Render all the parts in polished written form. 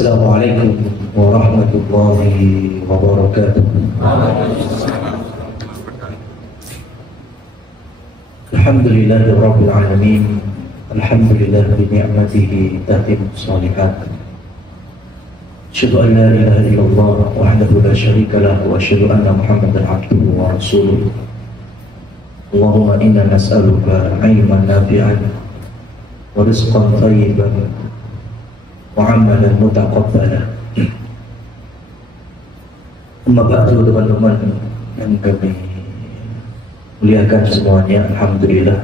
Assalamualaikum warahmatullahi wabarakatuh. Alhamdulillahirabbil alamin. Alhamdulillah bi ni'matihi tatimmu shalihat. Asyhadu an la ilaha illallah wahdahu la syarika lahu wa asyhadu anna Muhammadan abduhu wa rasuluh. Allahumma inna nas'aluka 'ilman nafi'an wa rizqan thayyiban wa 'amalan mutaqabbalan. Amma ba'du, teman-teman yang kami muliakan semuanya, alhamdulillah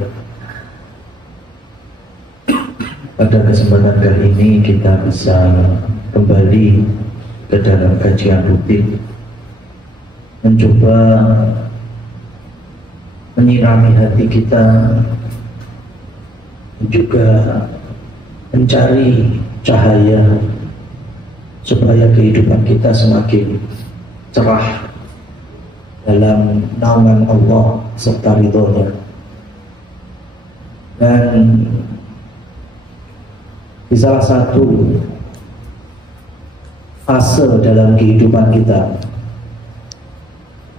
pada kesempatan kali ini kita bisa kembali ke dalam kajian rutin, mencoba menyirami hati kita, juga mencari cahaya supaya kehidupan kita semakin cerah dalam naungan Allah serta ridhonya. Dan di salah satu fase dalam kehidupan kita,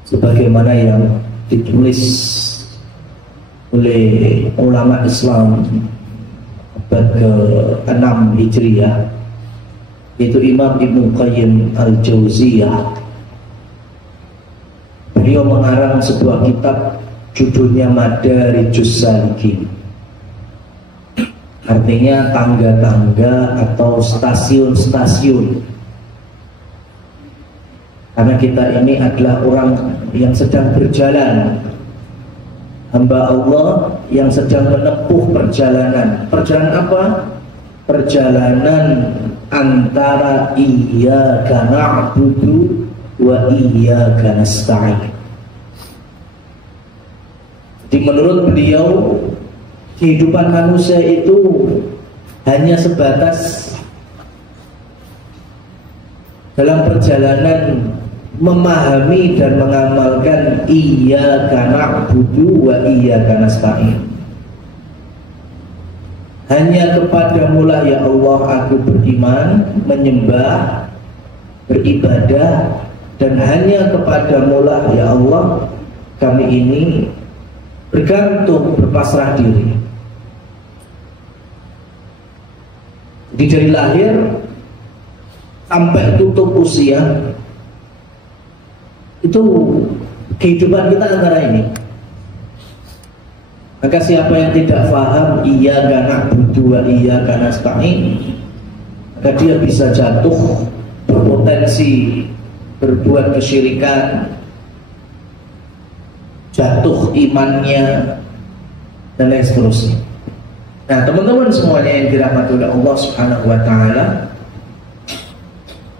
sebagaimana yang ditulis oleh ulama Islam abad ke-6 Hijriah, yaitu Imam Ibnu Qayyim Al-Jauziyah. Beliau mengarang sebuah kitab judulnya Madarijus Salikin, artinya tangga-tangga atau stasiun-stasiun. Karena kita ini adalah orang yang sedang berjalan, hamba Allah yang sedang menempuh perjalanan. Perjalanan apa? Perjalanan antara iyyaka na'budu wa iyyaka nasta'in. Jadi menurut beliau, kehidupan manusia itu hanya sebatas dalam perjalanan memahami dan mengamalkan iyyaka na'budu wa iyyaka nasta'in. Hanya kepadamu lah ya Allah aku beriman, menyembah, beribadah, dan hanya kepadamu lah ya Allah kami ini bergantung, berpasrah diri. Jadi dari lahir sampai tutup usia, itu kehidupan kita antara ini. Maka siapa yang tidak paham iyyaka na'budu wa iyyaka nasta'in, maka dia bisa jatuh, berpotensi berbuat kesyirikan, jatuh imannya, dan lain seterusnya. Nah, teman-teman semuanya yang dirahmati oleh Allah Subhanahu wa taala,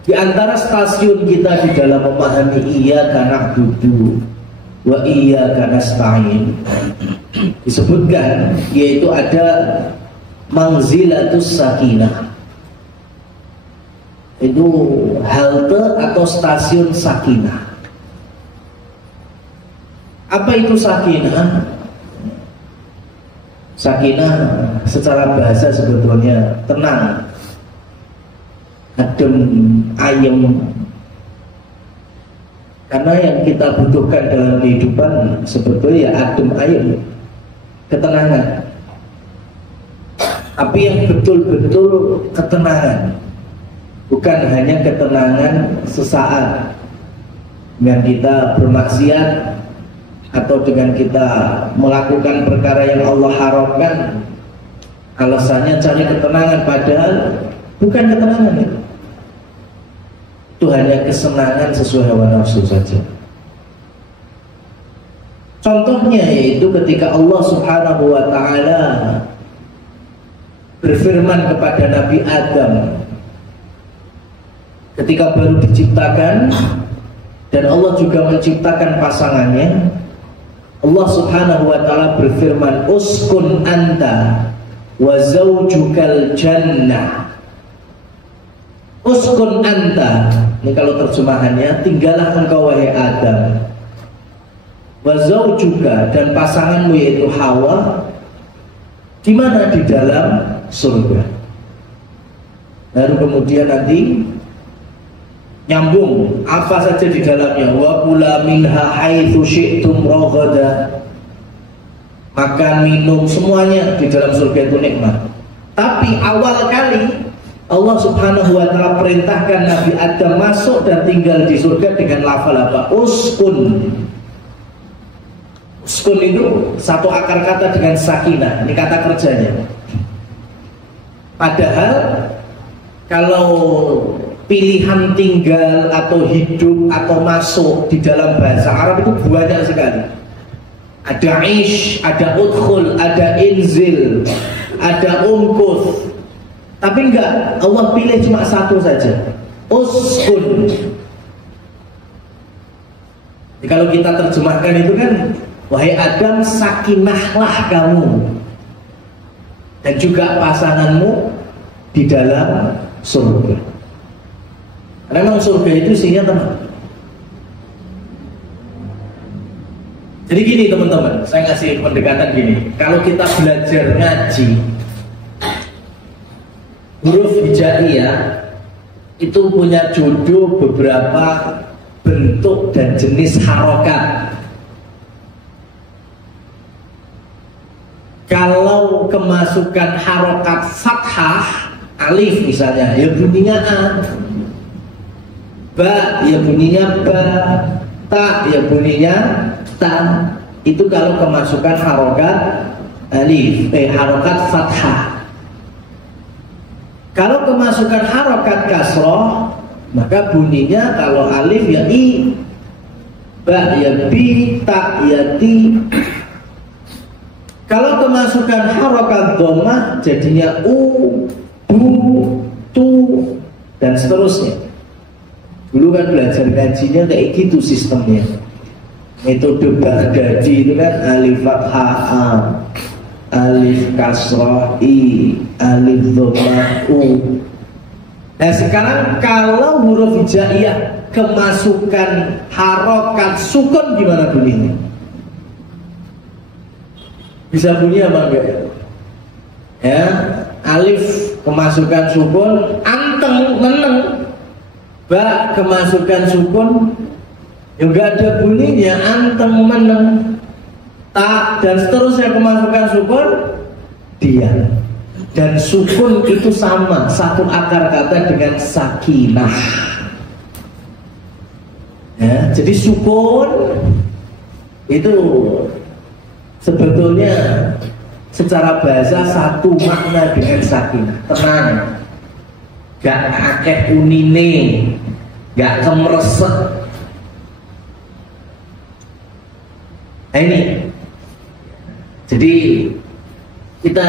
di antara stasiun kita di dalam memahami iyyaka na'budu wa iyyaka nasta'in disebutkan, yaitu ada manzilatus sakinah. Itu halte atau stasiun sakinah. Apa itu sakinah? Sakinah secara bahasa sebetulnya tenang, adem, ayem. Karena yang kita butuhkan dalam kehidupan sebetulnya ya adem, ayem, ketenangan. Tapi yang betul-betul ketenangan, bukan hanya ketenangan sesaat dengan kita bermaksiat atau dengan kita melakukan perkara yang Allah haramkan. Alasannya cari ketenangan, padahal bukan ketenangan itu. Itu hanya kesenangan sesuai hawa nafsu saja. Contohnya yaitu ketika Allah Subhanahu wa ta'ala berfirman kepada Nabi Adam ketika baru diciptakan, dan Allah juga menciptakan pasangannya. Allah Subhanahu wa ta'ala berfirman, uskun anta wa zawjukal jannah. Uskun anta, ini kalau terjemahannya, tinggallah engkau wahai Adam, wa zawjuka, dan pasanganmu yaitu Hawa, di mana? Di dalam surga. Baru kemudian nanti nyambung apa saja di dalamnya. Wa kula minha haitsu syi'tum raghada. Makan, minum, semuanya di dalam surga itu nikmat. Tapi awal kali Allah Subhanahu wa taala perintahkan Nabi Adam masuk dan tinggal di surga dengan lafal apa? Uskun. Uskun itu satu akar kata dengan sakinah. Ini kata kerjanya. Padahal kalau pilihan tinggal atau hidup atau masuk di dalam bahasa Arab itu banyak sekali. Ada ish, ada udkhul, ada inzil, ada umkuth. Tapi enggak, Allah pilih cuma satu saja, uskun. Jadi kalau kita terjemahkan itu kan, wahai Adam, sakinahlah kamu dan juga pasanganmu di dalam surga. Karena memang surga itu isinya tenang. Jadi gini teman-teman, saya ngasih pendekatan gini. Kalau kita belajar ngaji, huruf hijaiyah itu punya judul beberapa bentuk dan jenis harokat. Kalau kemasukan harokat fathah, alif misalnya, ya bunyinya a. Ba, ya bunyinya ba. Ta, ya bunyinya ta. Itu kalau kemasukan harokat alif, harokat fathah. Kalau kemasukan harokat kasroh, maka bunyinya kalau alif ya i, ba ya bi, ta ya ti. Kalau kemasukan harokat dhammah jadinya u, bu, tu, dan seterusnya. Dulu kan belajar ngajinya kayak gitu sistemnya. Metode Baghdadi itu kan alif fathah a, alif kasrah i, alif dhammah u. Nah sekarang kalau huruf hijaiyah kemasukan harokat sukun gimana bunyinya? Bisa bunyi apa enggak? Ya, alif kemasukan sukun, anteng, meneng. Ba kemasukan sukun, juga ada bunyinya, anteng, meneng. Ta dan seterusnya kemasukan sukun, diam. Dan sukun itu sama, satu akar kata dengan sakinah. Ya, jadi sukun itu sebetulnya secara bahasa satu makna dengan sakinah, tenang, gak akeh unine, gak kemresek. Nah ini, jadi kita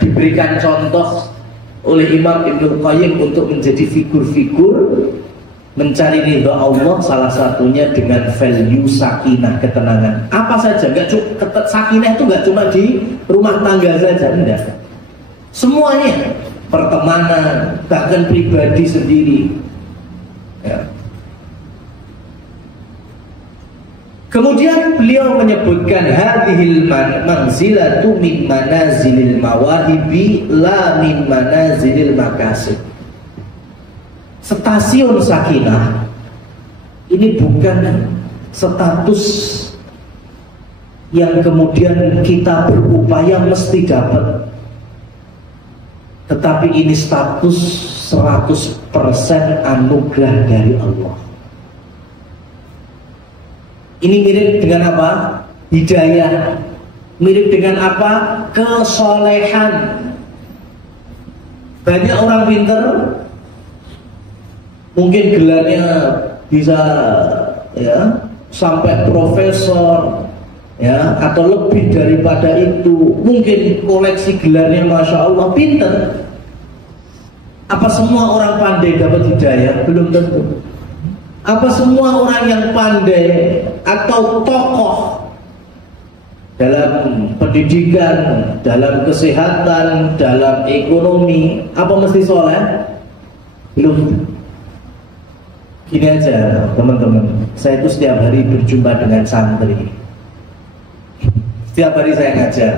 diberikan contoh oleh Imam Ibnu Qayyim untuk menjadi figur-figur mencari ridha Allah, salah satunya dengan value sakinah, ketenangan. Apa saja, sakinah itu nggak cuma di rumah tangga saja, enggak. Semuanya, pertemanan, bahkan pribadi sendiri. Ya. Kemudian beliau menyebutkan hadhil manzilatu min manazilil mawahibi la min manazilil makasib. Stasiun sakinah ini bukan status yang kemudian kita berupaya mesti dapat, tetapi ini status 100% anugerah dari Allah. Ini mirip dengan apa? Hidayah. Mirip dengan apa? Kesolehan. Banyak orang pintar mungkin gelarnya bisa ya sampai profesor ya atau lebih daripada itu, mungkin koleksi gelarnya masya Allah, pintar. Apa semua orang pandai dapat hidayah? Belum tentu. Apa semua orang yang pandai atau tokoh dalam pendidikan, dalam kesehatan, dalam ekonomi, apa mesti soleh? Belum. Gini aja teman-teman, saya itu setiap hari berjumpa dengan santri. Setiap hari saya ngajar.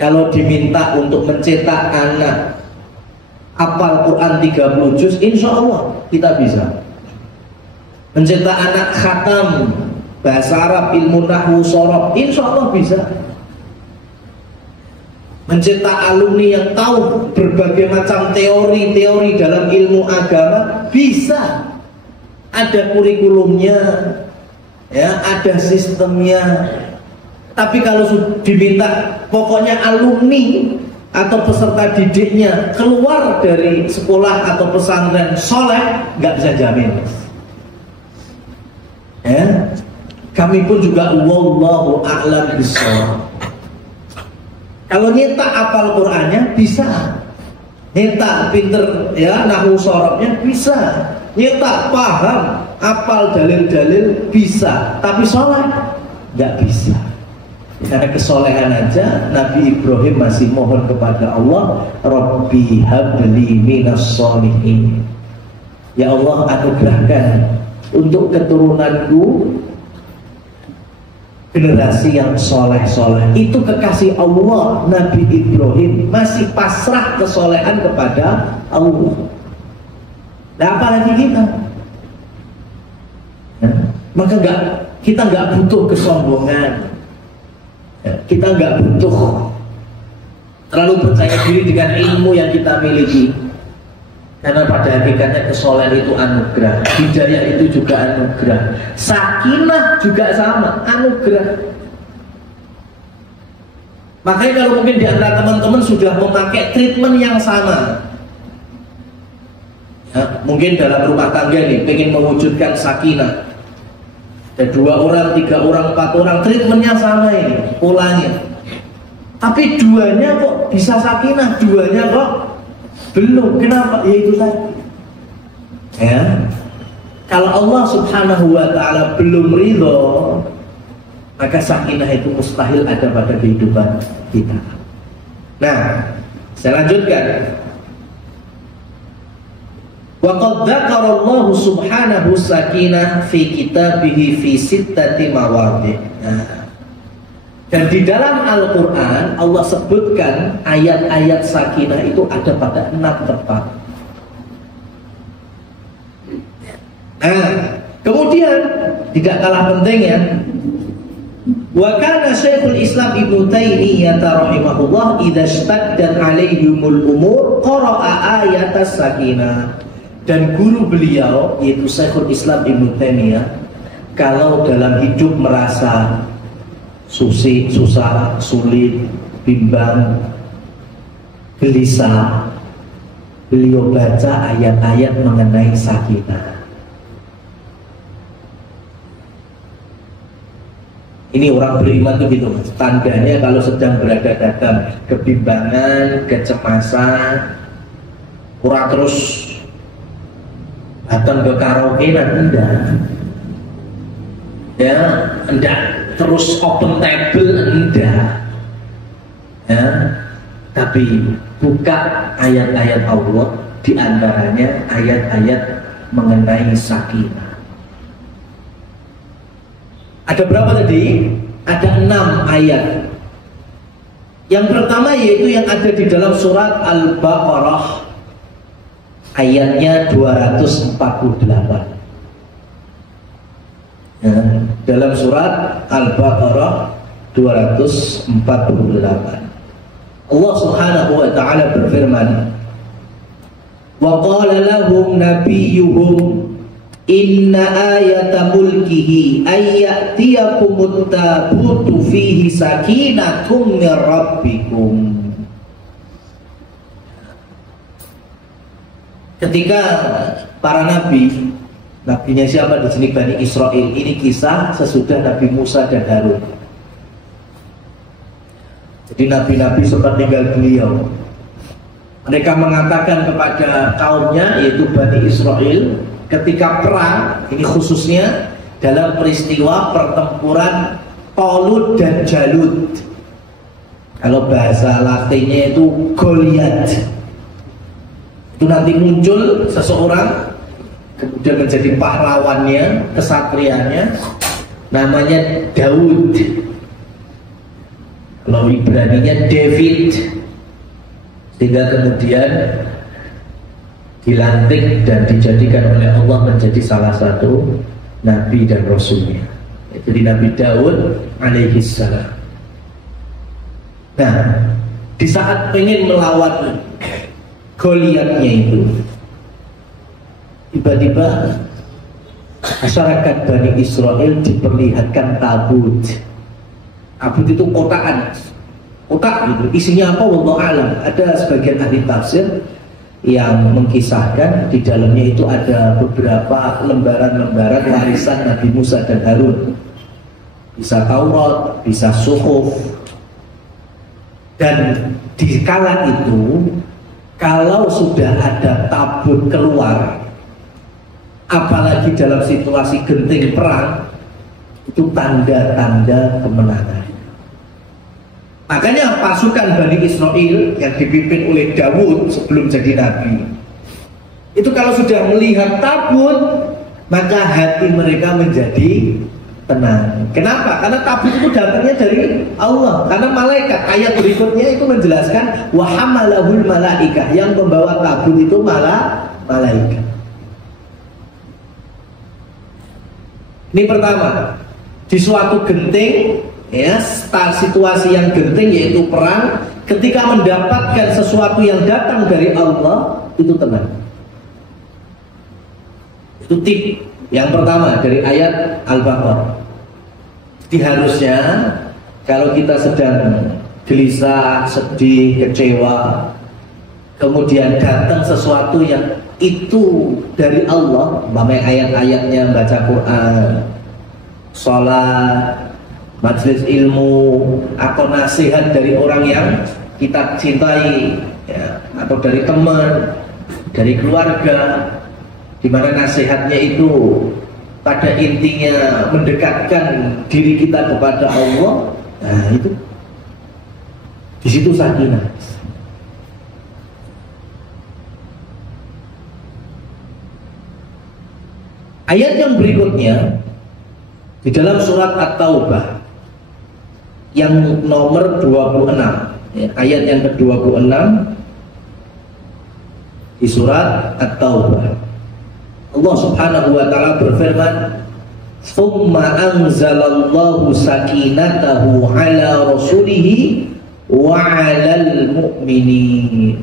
Kalau diminta untuk mencetak anak Hafal Quran 30 juz, insya Allah kita bisa. Mencetak anak khatam bahasa Arab, ilmu nahwu, shorof, insya Allah bisa. Mencetak alumni yang tahu berbagai macam teori-teori dalam ilmu agama, bisa. Ada kurikulumnya, ya, ada sistemnya. Tapi kalau diminta pokoknya alumni atau peserta didiknya keluar dari sekolah atau pesantren soleh, nggak bisa jamin. Ya, kami pun juga wallahu a'lam bishawab. Kalau nyetak apal Qur'annya bisa, nyetak pinter ya nahwu sorobnya bisa, nyetak paham apal dalil-dalil bisa, tapi soleh nggak bisa. Karena kesolehan aja Nabi Ibrahim masih mohon kepada Allah, Rabbi habli minas sholihin. Ya Allah, anugerahkan untuk keturunanku generasi yang soleh-soleh. Itu kekasih Allah. Nabi Ibrahim masih pasrah kesolehan kepada Allah. Nah, apalagi kita? Nah, maka kita nggak butuh kesombongan. Kita nggak butuh terlalu percaya diri dengan ilmu yang kita miliki. Karena pada hakikatnya kesolehan itu anugerah, hidayah itu juga anugerah, sakinah juga sama, anugerah. Makanya kalau mungkin di antara teman-teman sudah memakai treatment yang sama, ya, mungkin dalam rumah tangga nih pengen mewujudkan sakinah, ada 2 orang, 3 orang, 4 orang, treatmentnya sama ini, polanya. Tapi 2-nya kok bisa sakinah, 2-nya kok belum. Kenapa? Ya itu tadi. Ya. Kalau Allah Subhanahu wa ta'ala belum ridho, maka sakinah itu mustahil ada pada kehidupan kita. Nah, saya lanjutkan. Wa qad dzakara Allah Subhanahu sakinah fi kitabihi fi 6 mawadhi'. Nah, dan di dalam Al-Quran Allah sebutkan ayat-ayat sakinah itu ada pada 6 tempat. Nah, kemudian tidak kalah penting ya, wa kana Syekhul Islam Ibnu Taimiyah rahimahullah idza ishtaddat alaihimul umur qara'a ayatas sakinah. Dan guru beliau yaitu Syekhul Islam Ibnu Taimiyah kalau dalam hidup merasa susah, sulit, bimbang, gelisah, beliau baca ayat-ayat mengenai sakinah. Ini orang beriman itu gitu, tandanya kalau sedang berada dalam kebimbangan, kecemasan, kurang terus datang ke karaoke, enggak terus open table, enggak ya, tapi buka ayat-ayat Allah, diantaranya ayat-ayat mengenai sakinah. Ada berapa tadi? Ada 6 ayat. Yang pertama yaitu yang ada di dalam surat Al-Baqarah ayatnya 248. Ya, dalam surat Al-Baqarah 248 Allah Subhanahu wa ta'ala berfirman, wa qala lahum nabiyyuhum inna ayata mulkihi ayyatiyakumut tabutu fihi sakinatum min rabbikum. Ketika para nabi, nabinya siapa di sini? Bani Israel. Ini kisah sesudah Nabi Musa dan Harun. Jadi nabi-nabi sempat tinggal beliau. Mereka mengatakan kepada kaumnya yaitu Bani Israel ketika perang, ini khususnya dalam peristiwa pertempuran Talut dan Jalut. Kalau bahasa Latinnya itu Goliat. Itu nanti muncul seseorang kemudian menjadi pahlawannya, kesatrianya, namanya Daud. Kalau Ibraninya David. Sehingga kemudian dilantik dan dijadikan oleh Allah menjadi salah satu nabi dan rasulnya. Jadi Nabi Daud alaihi salam. Nah, di saat pengen melawan Goliatnya itu, tiba-tiba masyarakat Bani Israel diperlihatkan tabut. Tabut itu kotaan, kotak gitu. Isinya apa? Wallahu a'lam. Ada sebagian ahli tafsir yang mengkisahkan di dalamnya itu ada beberapa lembaran-lembaran warisan Nabi Musa dan Harun. Bisa Taurat, bisa Suhuf. Dan di kala itu, kalau sudah ada tabut keluar, apalagi dalam situasi genting perang, itu tanda-tanda kemenangan. Makanya pasukan Bani Israel yang dipimpin oleh Daud sebelum jadi nabi, itu kalau sudah melihat tabut, maka hati mereka menjadi tenang. Kenapa? Karena tabut itu datangnya dari Allah. Karena malaikat, ayat berikutnya itu menjelaskan wa hamalahul malaikah, yang membawa tabut itu malaikat. Ini pertama, di suatu genting, ya, situasi yang genting yaitu perang, ketika mendapatkan sesuatu yang datang dari Allah, itu tenang. Itu tip yang pertama dari ayat Al-Baqarah. Jadi harusnya kalau kita sedang gelisah, sedih, kecewa, kemudian datang sesuatu yang itu dari Allah, umpamanya ayat-ayatnya, baca Quran, sholat, majelis ilmu, atau nasihat dari orang yang kita cintai, ya, atau dari teman, dari keluarga, di mana nasihatnya itu pada intinya mendekatkan diri kita kepada Allah. Nah itu, di situ sakinah. Ayat yang berikutnya di dalam surat At-Taubah yang nomor 26, ya, ayat yang ke-26 di surat At-Taubah. Allah Subhanahu wa taala berfirman, "Tsumma anzalallahu sakinatahu 'ala rasulihi wa 'alal mu'minin."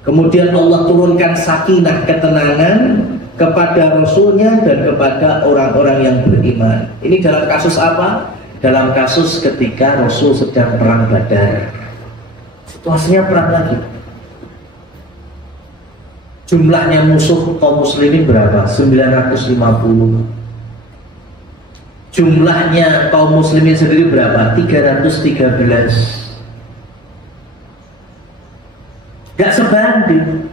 Kemudian Allah turunkan sakinah, ketenangan kepada Rasulnya dan kepada orang-orang yang beriman. Ini dalam kasus apa? Dalam kasus ketika Rasul sedang perang Badar. Situasinya perang lagi. Jumlahnya musuh kaum muslimin berapa? 950. Jumlahnya kaum muslimin sendiri berapa? 313. Gak sebanding.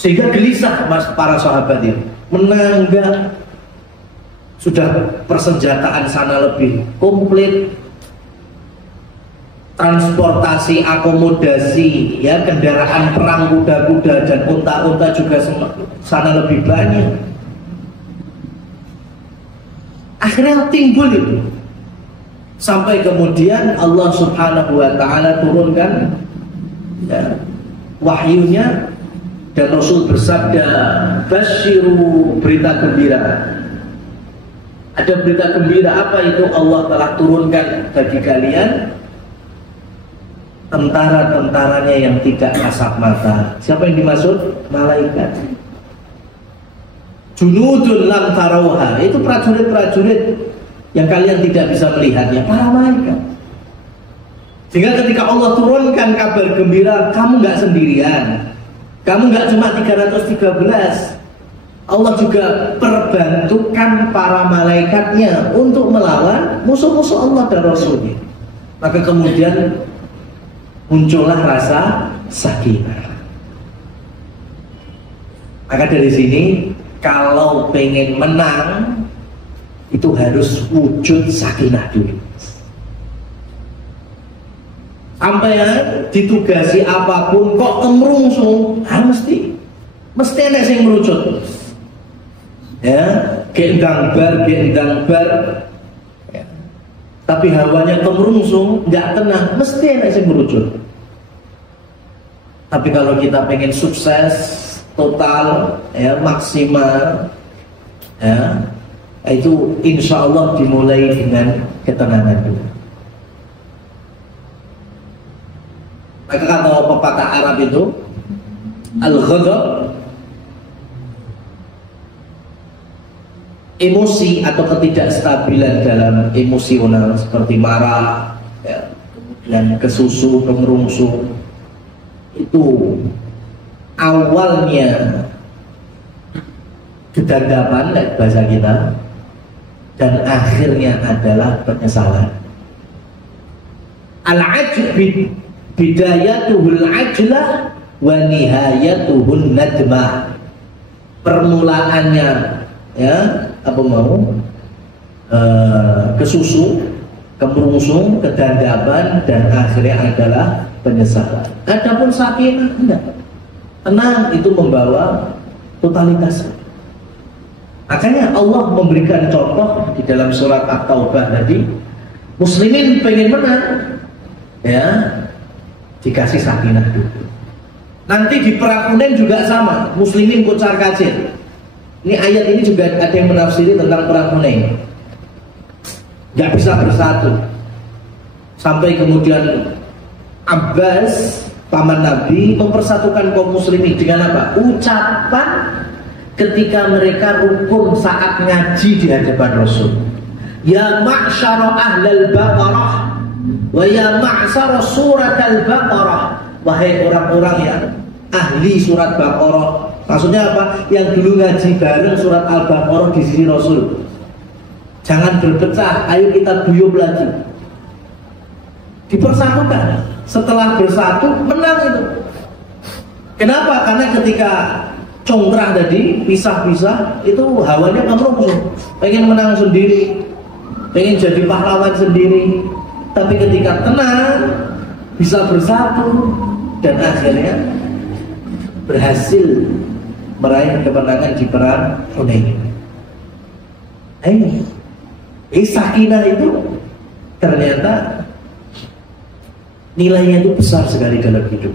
Sehingga gelisah para sahabat itu. Menang enggak? Sudah persenjataan sana lebih komplit, transportasi, akomodasi, ya, kendaraan perang, kuda-kuda dan unta-unta juga sana lebih banyak. Akhirnya timbul itu, sampai kemudian Allah Subhanahu wa taala turunkan, ya, wahyunya, dan Rasul bersabda, "Basyiru," berita gembira. Ada berita gembira apa itu? Allah telah turunkan bagi kalian tentara-tentaranya yang tidak kasat mata. Siapa yang dimaksud? Malaikat. Junudun lam tarauha, itu prajurit-prajurit yang kalian tidak bisa melihatnya, para malaikat. Sehingga ketika Allah turunkan kabar gembira, kamu nggak sendirian, kamu nggak cuma 313. Allah juga perbantukan para malaikatnya untuk melawan musuh-musuh Allah dan Rasulnya. Maka kemudian muncullah rasa sakinah. Maka dari sini, kalau pengen menang, itu harus wujud sakinah dulu. Sampai ditugasi apapun kok kemrungsung, mesti ada yang merucut. Ya, gendang bar, ya. Tapi hawanya kemrungsung, nggak tenang, mesti ada yang merucut. Tapi kalau kita pengen sukses total, ya maksimal, ya itu insya Allah dimulai dengan ketenangan dulu. Maka kata pepatah Arab itu, al-ghadab, emosi atau ketidakstabilan dalam emosional seperti marah, ya, dan kesusu, kemerungsung, itu awalnya kedandapan bahasa kita, dan akhirnya adalah penyesalan. Al-ajb bidayatuhul ajlah wa nihayatuhun nadmah. Permulaannya ya kesusu, kemerungsung, kedandapan, dan akhirnya adalah penyesalan. Adapun sakinah enggak. Tenang itu membawa totalitas. Makanya Allah memberikan contoh di dalam surat At-Taubah tadi, muslimin pengen menang, ya dikasih sakinah dulu. Nanti di perang Hunain juga sama, muslimin kucar kacir. Ini ayat ini juga ada yang menafsiri tentang perang Hunain. Gak bisa bersatu. Sampai kemudian Abbas, paman Nabi, mempersatukan kaum muslimin dengan apa? Ucapan ketika mereka rukun saat ngaji di hadapan Rasul. Ya ma'syara ahlal baqarah wa ya ma'syara surat al-baqarah. Wahai orang-orang yang ahli surat Baqarah. Maksudnya apa? Yang dulu ngaji bareng surat Al-Baqarah di sisi Rasul. Jangan berpecah, ayo kita guyub lagi. Dipersatukan. Setelah bersatu, menang itu. Kenapa? Karena ketika congkrah tadi, pisah-pisah, itu hawanya kemerungsung. Pengen menang sendiri, pengen jadi pahlawan sendiri. Tapi ketika tenang, bisa bersatu, dan akhirnya berhasil meraih kemenangan di perang Hunain. Sakinah itu ternyata nilainya itu besar sekali dalam hidup.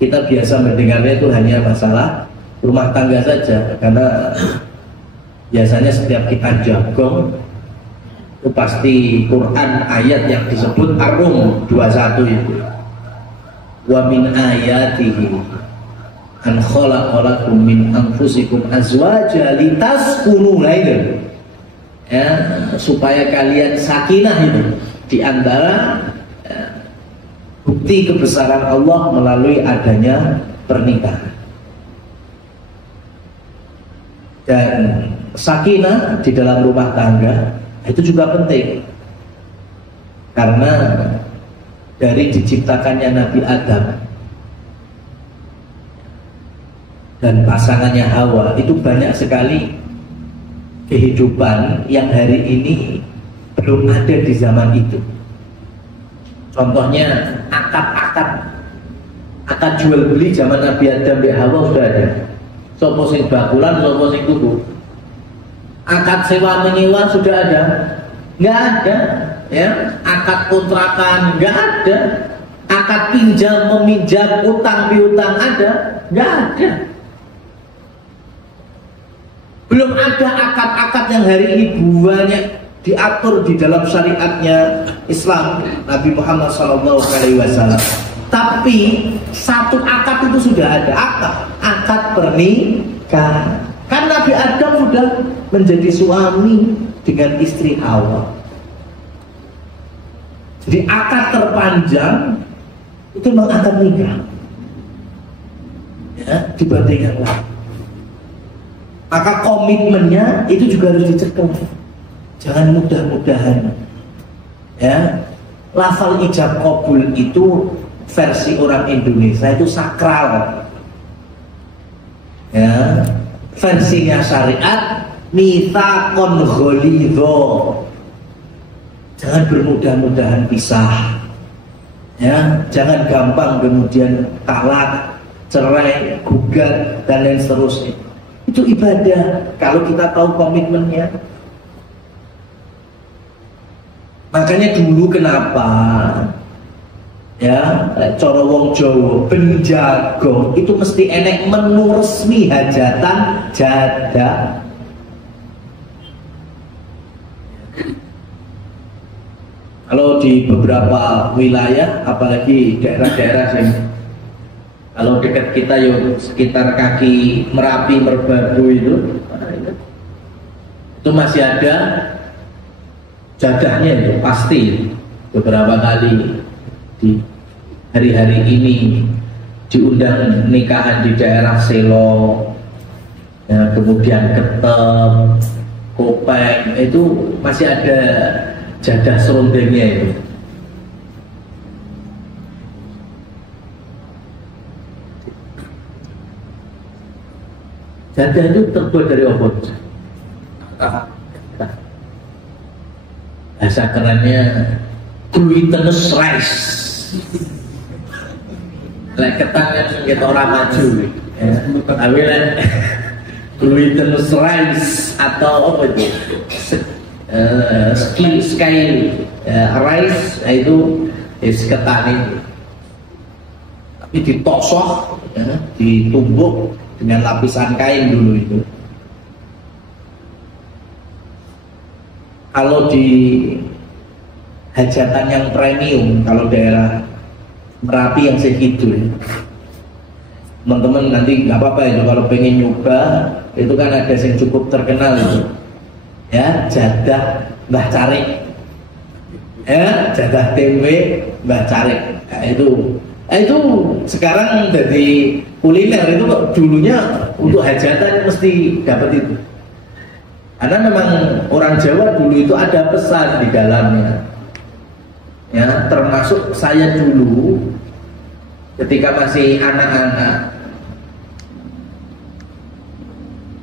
Kita biasa mendengarnya itu hanya masalah rumah tangga saja, karena biasanya setiap kita jagong itu pasti Quran ayat yang disebut Ar-Rum 21 itu. Wa min ayatihi an khalaqalakum min anfusikum azwaja litaskunu ilaihi. Ya, supaya kalian sakinah itu di antara bukti kebesaran Allah melalui adanya pernikahan. Dan sakinah di dalam rumah tangga itu juga penting, karena dari diciptakannya Nabi Adam dan pasangannya Hawa itu banyak sekali kehidupan yang hari ini belum ada di zaman itu. Contohnya akad jual beli zaman Nabi Adam dan Hawa sudah ada. Sopo sing bakulan, sopo sing tuku. Akad sewa menyewa sudah ada? Nggak ada. Ya, akad kontrakan nggak ada. Akad pinjam meminjam, utang piutang ada? Nggak ada. Belum ada akad-akad yang hari ini banyak diatur di dalam syariatnya Islam Nabi Muhammad SAW. Tapi satu akad itu sudah ada, akad pernikahan. Kan Nabi Adam sudah menjadi suami dengan istri Hawa. Jadi akad terpanjang itu memang akad nikah. Ya, dibandingkan lain. Maka komitmennya itu juga harus dicekal. Jangan mudah-mudahan. Ya, lafal ijab qabul itu versi orang Indonesia itu sakral. Ya, versinya syariat mitsaqon ghalidho. Jangan bermudah-mudahan pisah. Ya, jangan gampang kemudian talak, cerai, gugat dan lain seterusnya. Itu ibadah kalau kita tahu komitmennya. Makanya dulu kenapa Ya, cara wong Jawa penjago itu mesti enek menu resmi hajatan jadah. Kalau di beberapa wilayah, apalagi daerah-daerah yang kalau dekat kita yuk sekitar kaki Merapi, Merbabu itu masih ada jadahnya itu pasti beberapa kali di hari-hari ini diundang nikahan di daerah Selo, ya, kemudian Ketep, Kopeng itu masih ada jadah serundengnya itu. Jadah itu terbuat dari apa? Bahasa kerennya glutinous rice. Lek ketan yang kita orang maju, tapi lek glutinous rice atau apa itu? Sky rice itu ketan itu, tapi ditosok, ya, ditumbuk dengan lapisan kain dulu itu. Kalau di hajatan yang premium, kalau daerah Merapi yang segitu, teman-teman nanti nggak apa-apa itu kalau pengen nyoba, itu kan ada yang cukup terkenal itu. Ya, jadah Mbah Carik, ya, jadah tempe Mbah Carik. Nah, itu sekarang jadi kuliner itu kok dulunya untuk hajatan mesti dapat itu. Karena memang orang Jawa dulu itu ada pesan di dalamnya. Ya, termasuk saya dulu ketika masih anak-anak,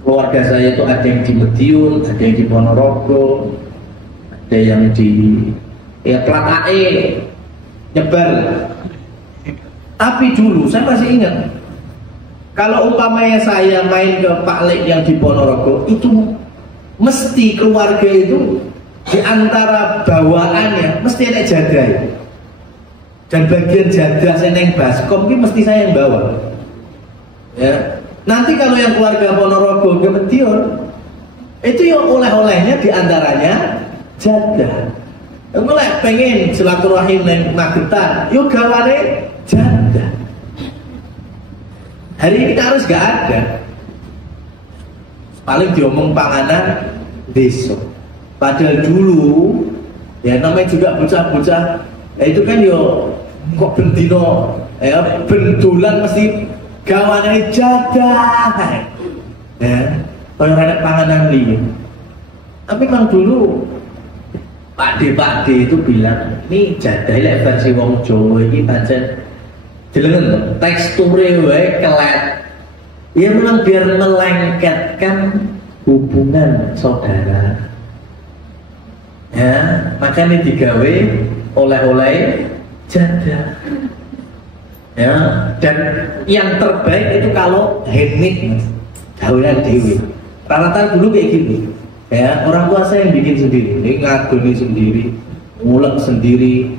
keluarga saya itu ada yang di Mediun, ada yang di Ponorogo, ada yang di Platae, nyebar. Tapi dulu saya masih ingat, kalau umpamanya saya main ke Pak Lek yang di Ponorogo, itu mesti keluarga itu di antara bawaannya mesti ada jadah. Dan bagian jadah saya neng baskom ini mesti saya yang bawa. Ya. Nanti kalau yang keluarga Ponorogo ke Medion, itu yang oleh-olehnya diantaranya jadah. Mulai pengen silaturahim neng Magetan, yuk gawane jadah. Hari ini kita harus gak ada. Paling diomong panganan besok. Padahal dulu ya namanya juga bocah-bocah, ya itu kan yo kok bendino, ya bendulan mesti gawane jadah. Ya, kalau ada panganan liya. Tapi memang dulu Pak D itu bilang, ini jadah ini versi wong Jawa ini pancen jelengen teksture wae kelet. Ya memang biar melengketkan hubungan saudara. Ya, makanya digawe oleh-oleh jadah. Ya, dan yang terbaik itu kalau handmade, gawean dewe. Rata-rata dulu kayak gini. Ya, orang tua saya yang bikin sendiri, ngadoni sendiri, ngulek sendiri,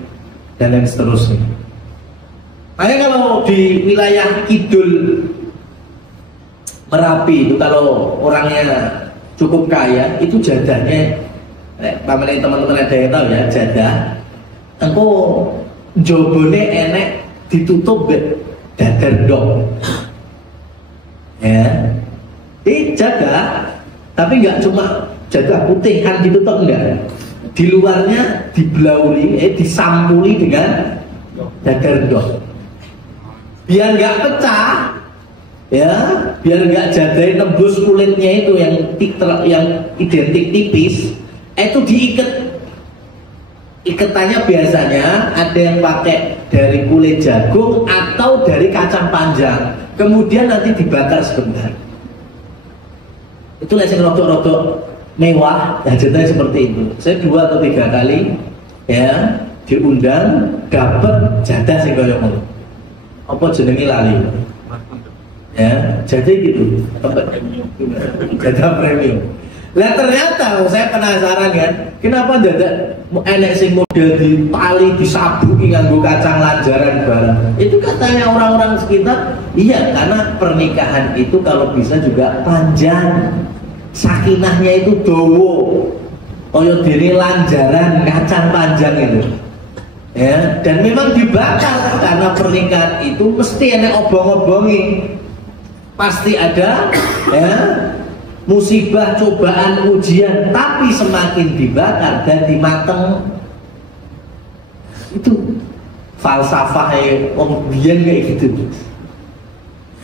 dan lain seterusnya. Makanya kalau di wilayah kidul Merapi itu kalau orangnya cukup kaya, itu jadahnya, teman-teman ada yang tahu ya, jadah engko jobone enek ditutup dadar dok. Ya, ini jadah, tapi nggak cuma jadah putih kan ditutup, enggak. Di luarnya diblauri, disampuli dengan dadar dok. Biar nggak pecah, ya, biar nggak jadai tembus kulitnya itu yang identik tipis, itu diikat. Iketannya biasanya ada yang pakai dari kulit jagung atau dari kacang panjang, kemudian nanti dibakar sebentar. Itu yang rodok-rodok mewah, hajatnya seperti itu. Saya 2 atau 3 kali ya diundang dapat jadah sing kaya ngono. Apa jenenge lali? Ya, jadi gitu. Jadah premium. Lah ternyata saya penasaran kan, kenapa dadak enek sing model di tali disabuki nganggo kacang lanjaran barang. Itu katanya orang-orang sekitar, iya karena pernikahan itu kalau bisa juga panjang. Sakinahnya itu dowo. Koyo dene lanjaran kacang panjang itu. Ya, dan memang dibakar karena pernikahan itu mesti enek obong-obongi. Pasti ada ya musibah, cobaan, ujian, tapi semakin dibakar dan dimateng itu falsafahnya wong biyen kayak gitu.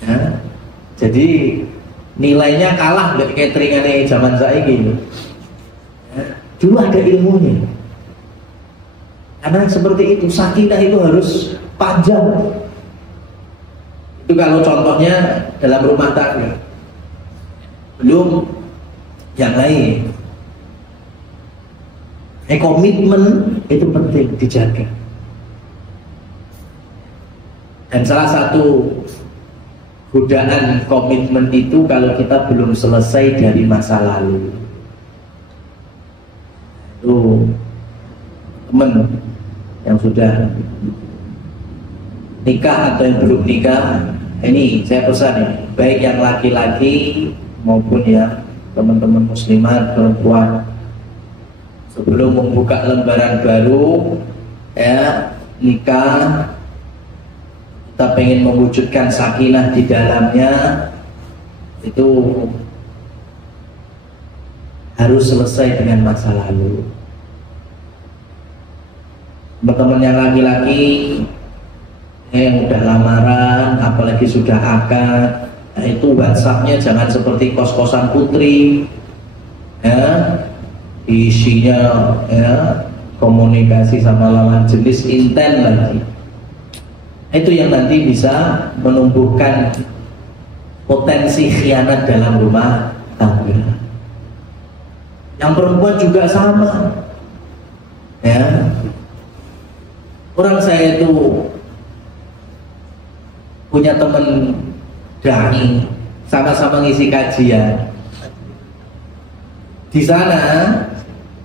Ya. Jadi nilainya kalah dari cateringane zaman saiki. Ya. Dulu ada ilmunya. Karena seperti itu, sakinah itu harus panjang. Itu kalau contohnya dalam rumah tangga. Belum yang lain. Komitmen itu penting dijaga. Dan salah satu godaan komitmen itu kalau kita belum selesai dari masa lalu. Itu teman yang sudah nikah atau yang belum nikah, ini saya pesan ini, baik yang laki-laki maupun ya teman-teman muslimat perempuan, sebelum membuka lembaran baru ya nikah, kita pengen mewujudkan sakinah di dalamnya, itu harus selesai dengan masa lalu. Teman-teman yang laki-laki yang udah lamaran, apalagi sudah akad, nah itu WhatsAppnya jangan seperti kos-kosan putri, ya, isinya ya komunikasi sama lawan jenis intens lagi. Itu yang nanti bisa menumbuhkan potensi khianat dalam rumah tangga. Yang perempuan juga sama, ya. Orang saya itu punya teman dai, sama-sama ngisi kajian. Di sana,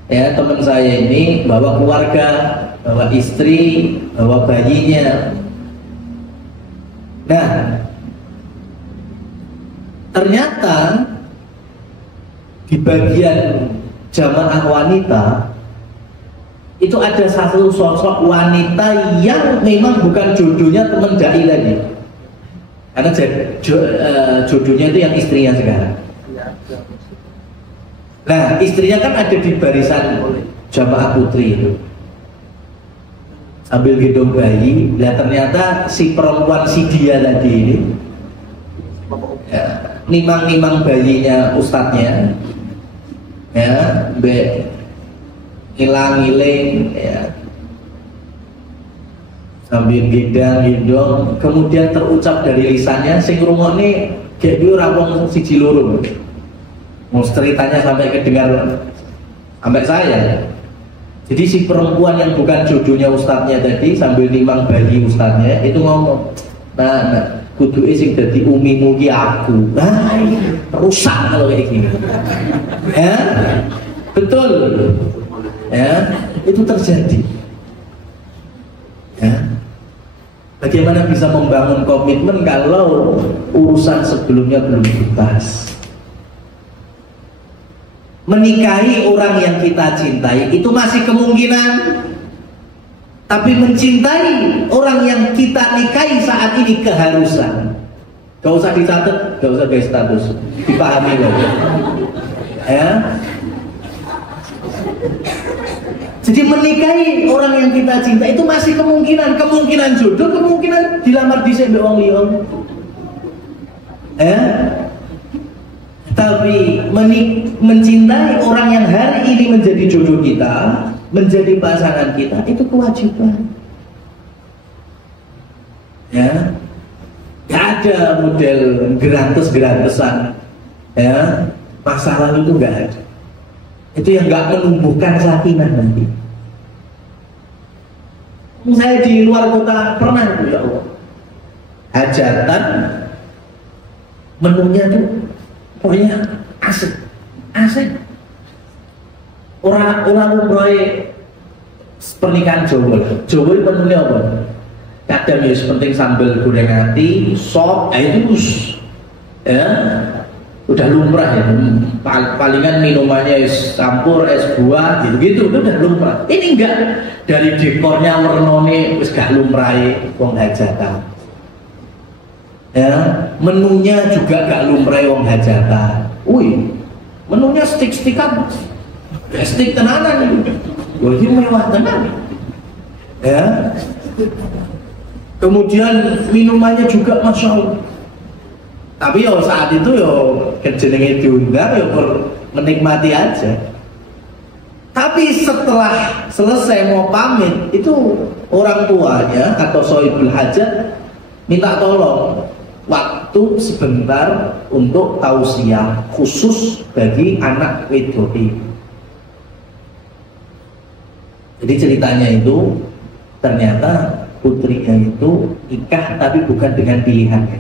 ya teman saya ini bawa keluarga, bawa istri, bawa bayinya. Nah, ternyata di bagian jamaah wanita itu ada satu sosok wanita yang memang bukan jodohnya teman dai lagi, karena jodohnya itu yang istrinya sekarang. Nah istrinya kan ada di barisan jamaah putri itu sambil gendong bayi. Nah ternyata si perempuan si dia tadi ini ya, nimang-nimang bayinya ustadznya, ya ngilang-ngiling ya, sambil gendang-gendong, kemudian terucap dari lisannya sing ngrungokne gek duwe ora wong siji loro. Mau ceritanya sampai kedengar sampai saya. Jadi si perempuan yang bukan jodohnya ustadznya tadi sambil nimang bayi ustadznya itu ngomong, nah kuduke sing dadi umimu ki aku. Nah, rusak kalau kayak gini. Ya. Betul. Ya, itu terjadi. Ya. Bagaimana bisa membangun komitmen kalau urusan sebelumnya belum tuntas? Menikahi orang yang kita cintai itu masih kemungkinan, tapi mencintai orang yang kita nikahi saat ini keharusan. Gak usah dicatat, gak usah guys status, dipahami loh. Ya. Jadi menikahi orang yang kita cinta itu masih kemungkinan jodoh, kemungkinan dilamar di sini wong liya. Tapi mencintai orang yang hari ini menjadi jodoh kita, menjadi pasangan kita, itu kewajiban. Ya, gak ada model gerantes-gerantesan. Ya, masa lalu itu gak ada. Itu yang gak menumbuhkan sakinah nanti. Saya di luar kota pernah itu ya Allah, hajatan menunya tuh pokoknya asik Orang umroh pernikahan Jawa. Jawa itu menunya apa? Kadang ya penting sambal goreng ati, sop, itu ya udah lumrah ya. Palingan minumannya es campur, es buah gitu-gitu, itu udah lumrah. Ini enggak, dari dekornya warnanya wis gak lumrah wong hajatan. Ya, menunya juga gak lumrah wong hajatan. Wih, menunya stik-stikan. Ya, stik tenanan. Wah, ini mewah tenan. Ya. Kemudian minumannya juga Masya Allah. Tapi ya saat itu ya kejenenge diundang ya menikmati aja. Tapi setelah selesai mau pamit, itu orang tuanya atau sohibul hajat minta tolong waktu sebentar untuk tausiah khusus bagi anak wedoi. Jadi ceritanya itu ternyata putrinya itu nikah tapi bukan dengan pilihannya,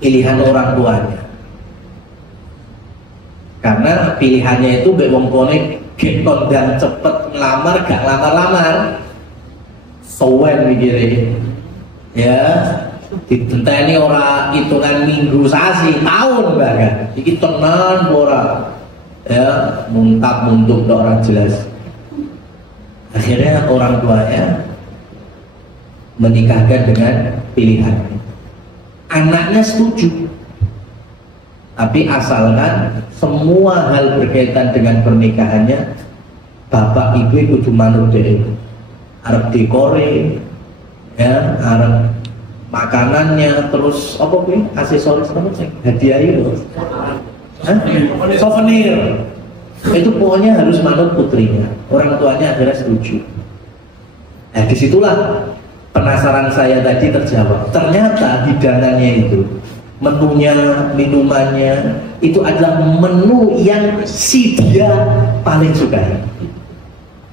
pilihan orang tuanya. Karena pilihannya itu mbek wong kone gek kondang cepet ngelamar gak lamar-lamar. Sowen mikire. Ya, ditenteni ora hitungan minggu sasi, tahun bahkan. Iki tenan ora. Ya, muntap muntuk ora jelas. Akhirnya orang tuanya menikahkan dengan pilihan. Anaknya setuju, tapi asalkan semua hal berkaitan dengan pernikahannya bapak ibu kudu manut dhewe. Arep dekore, ya, arep makanannya, terus apa kuwi aksesoris apa sih? Hadiah itu. Souvenir. Itu pokoknya harus manut putrinya. Orang tuanya akhirnya setuju. Nah, disitulah penasaran saya tadi terjawab. Ternyata hidangannya itu, menunya, minumannya itu adalah menu yang si dia paling sukai.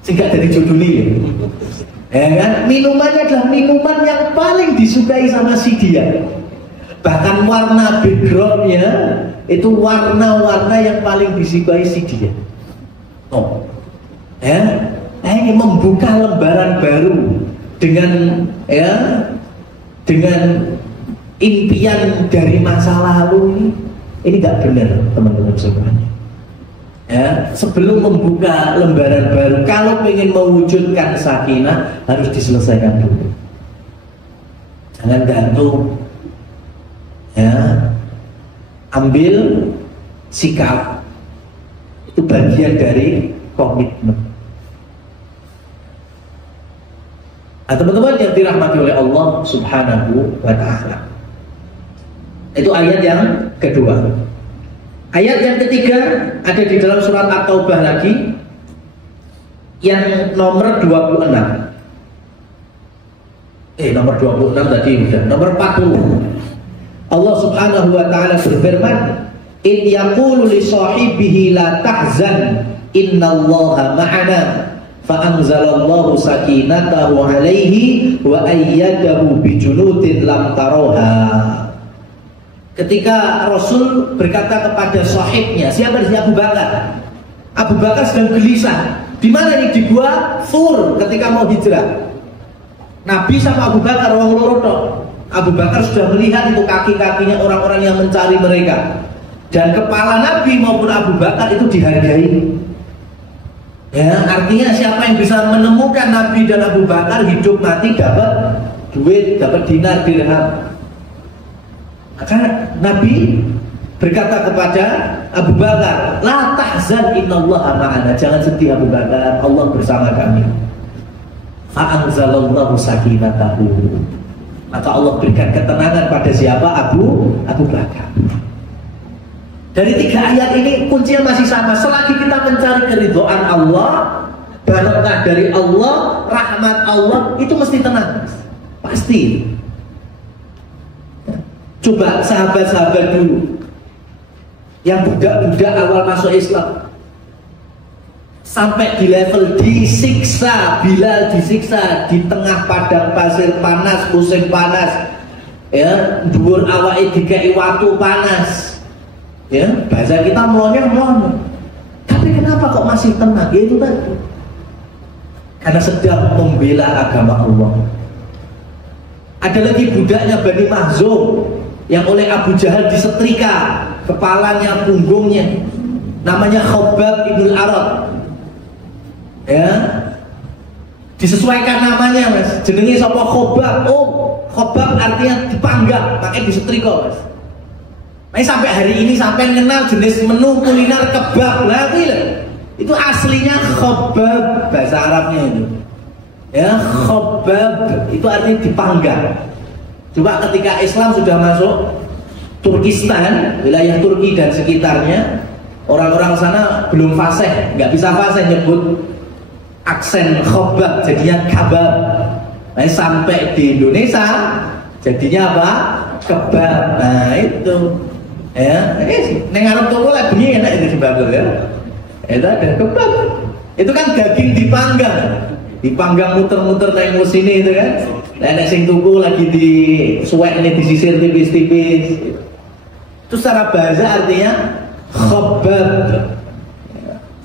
Sehingga dari judulnya, ya kan? Minumannya adalah minuman yang paling disukai sama si dia. Bahkan warna backgroundnya itu warna-warna yang paling disukai si dia. Oh, ya, ini membuka lembaran baru dengan dengan impian dari masa lalu ini nggak benar teman-teman semuanya. Ya, sebelum membuka lembaran baru, kalau ingin mewujudkan sakinah harus diselesaikan dulu. Jangan gantung. Ya, ambil sikap, itu bagian dari komitmen. Nah, teman-teman yang dirahmati oleh Allah Subhanahu wa ta'ala, itu ayat yang kedua. Ayat yang ketiga ada di dalam surat At-Taubah lagi, yang nomor 26. Nomor 26 tadi udah, nomor 40. Allah Subhanahu wa ta'ala berfirman, in yaqulu li sahibihi la tahzan innallaha ma'ana fa anzalallahu sakinatahu alaihi wa ayyadahu bijunudin lam taroha. Ketika Rasul berkata kepada sahibnya, siapa di sini? Abu Bakar. Abu Bakar sedang gelisah. Di mana ini? Di gua Thur ketika mau hijrah. Nabi sama Abu Bakar wong loro tok. Abu Bakar sudah melihat itu kaki-kakinya orang-orang yang mencari mereka, dan kepala Nabi maupun Abu Bakar itu dihargai. Ya, artinya siapa yang bisa menemukan Nabi dan Abu Bakar hidup mati dapat duit, dapat dinar, dirham. Maka Nabi berkata kepada Abu Bakar, la tahzan innallaha ma'ana, jangan sedih Abu Bakar, Allah bersama kami. Fa anzalallahu sakinatahu, maka Allah berikan ketenangan pada siapa? Abu Bakar. Dari 3 ayat ini kuncinya masih sama. Selagi kita mencari keridhaan Allah, barokah dari Allah, rahmat Allah, itu mesti tenang, pasti. Coba sahabat-sahabat dulu yang budak-budak awal masuk Islam, sampai di level disiksa, Bilal disiksa di tengah padang pasir panas, musim panas, ya, dhuwur awake dikai watu panas, Ya, bahasa kita melonyah. Tapi kenapa kok masih tenang? Ya itu tadi. Karena sedang membela agama Allah. Ada lagi budaknya Bani Mahzum yang oleh Abu Jahal disetrika kepalanya, punggungnya. Namanya Khabbab ibn Arad. Ya, disesuaikan namanya mas. Jenenge sapa Khabbab? Oh, Khabbab artinya dipanggang, makanya disetrika mas. Nah, sampai hari ini sampai kenal jenis menu kuliner kebab lah itu aslinya Khabbab bahasa Arabnya itu. Ya, Khabbab itu artinya dipanggang. Coba ketika Islam sudah masuk Turkistan, wilayah Turki dan sekitarnya, orang-orang sana belum fasih, nggak bisa fasih nyebut aksen Khabbab, jadinya kabab. Nah, sampai di Indonesia jadinya apa? Kebab. Nah itu ya, neng Arab toko lah bunyi enak itu sebab ya. Itu ada kebab. Itu kan daging dipanggang muter-muter naik sini itu kan. Nenek sing tuku lagi di suwek ini disisir tipis-tipis. Itu secara bahasa artinya Khabbab.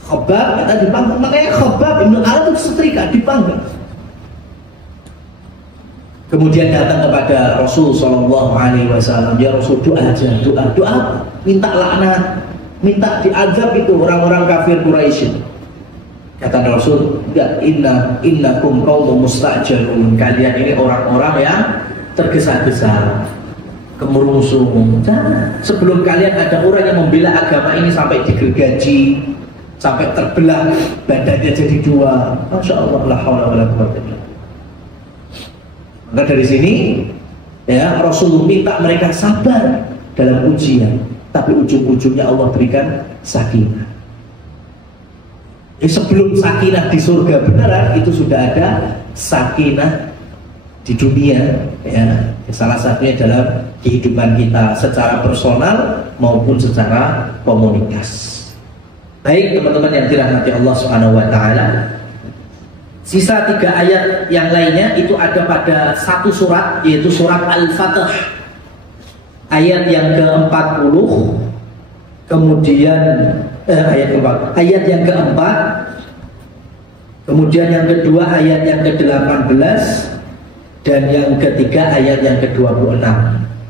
Khabbab kata dipanggang, makanya Khabbab Ibn Arad itu setrika dipanggang. Kemudian datang kepada Rasul Shallallahu Alaihi Wasallam, ya Rasul doa aja, doa, minta laknat, minta diazab itu orang-orang kafir Quraisy. Kata Rasul, enggak, innakum qaumun mustajalun, kalian ini orang-orang yang tergesa-gesa, kemurungsung. Nah, sebelum kalian ada orang yang membela agama ini sampai digergaji, sampai terbelah badannya jadi dua. Masya Allah, la haula wala quwwata illa billah. Maka dari sini ya Rasul minta mereka sabar dalam ujian, tapi ujung-ujungnya Allah berikan sakinah. Sebelum sakinah di surga beneran itu sudah ada sakinah di dunia ya. Salah satunya dalam kehidupan kita secara personal maupun secara komunitas. Baik teman-teman yang dirahmati Allah Subhanahu wa taala. Sisa 3 ayat yang lainnya itu ada pada satu surat, yaitu surat Al-Fatih ayat yang ke-40, kemudian ayat yang keempat, kemudian yang kedua ayat yang ke-18, dan yang ketiga ayat yang ke-26.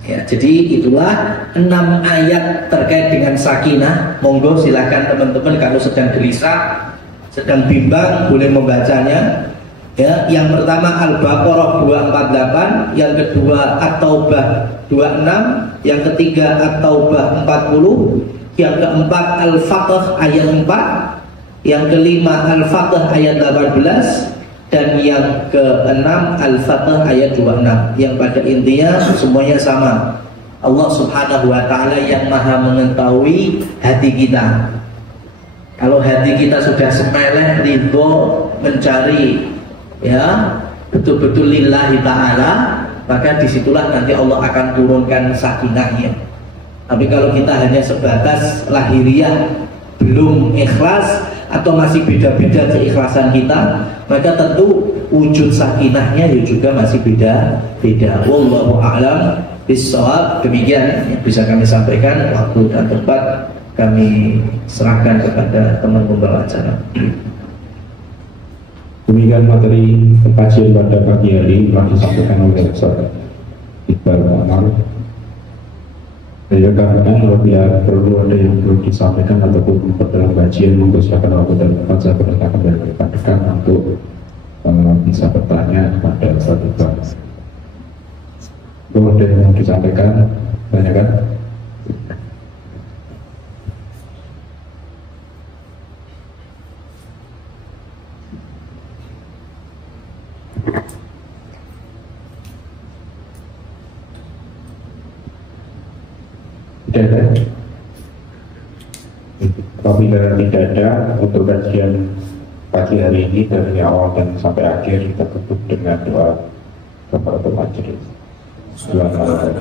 Ya, jadi itulah 6 ayat terkait dengan sakinah. Monggo silakan teman-teman kalau sedang gelisah, sedang bimbang boleh membacanya. Ya, yang pertama Al-Baqarah 248, yang kedua At-Taubah 26, yang ketiga At-Taubah 40, yang keempat Al-Fatih ayat 4, yang kelima Al-Fatih ayat 18, dan yang keenam Al-Fatih ayat 26. Yang pada intinya semuanya sama. Allah Subhanahu wa taala yang Maha mengetahui hati kita. Kalau hati kita sudah semeleh ridho mencari ya betul-betul lillahi ta'ala, maka disitulah nanti Allah akan turunkan sakinahnya. Tapi kalau kita hanya sebatas lahiriah, belum ikhlas atau masih beda-beda keikhlasan kita, maka tentu wujud sakinahnya juga masih beda-beda. Wallahu a'lam bishawab. Demikian yang bisa kami sampaikan. Waktu dan tempat kami serahkan kepada teman pembawa acara. Demikian materi kajian pada pagi hari telah disampaikan oleh Ustaz Iqbal Muhammad. Dan juga apabila perlu ada yang perlu disampaikan ataupun dalam kajian, monggo silakan waktu dan tempat saya persilakan dari rekan-rekan untuk bisa bertanya kepada Ustaz Iqbal. Kalau ada yang disampaikan, tanyakan. Tidak ada. Apabila tidak ada, untuk kajian pagi hari ini dari awal dan sampai akhir kita tutup dengan doa kepada majelis. Subhanallah.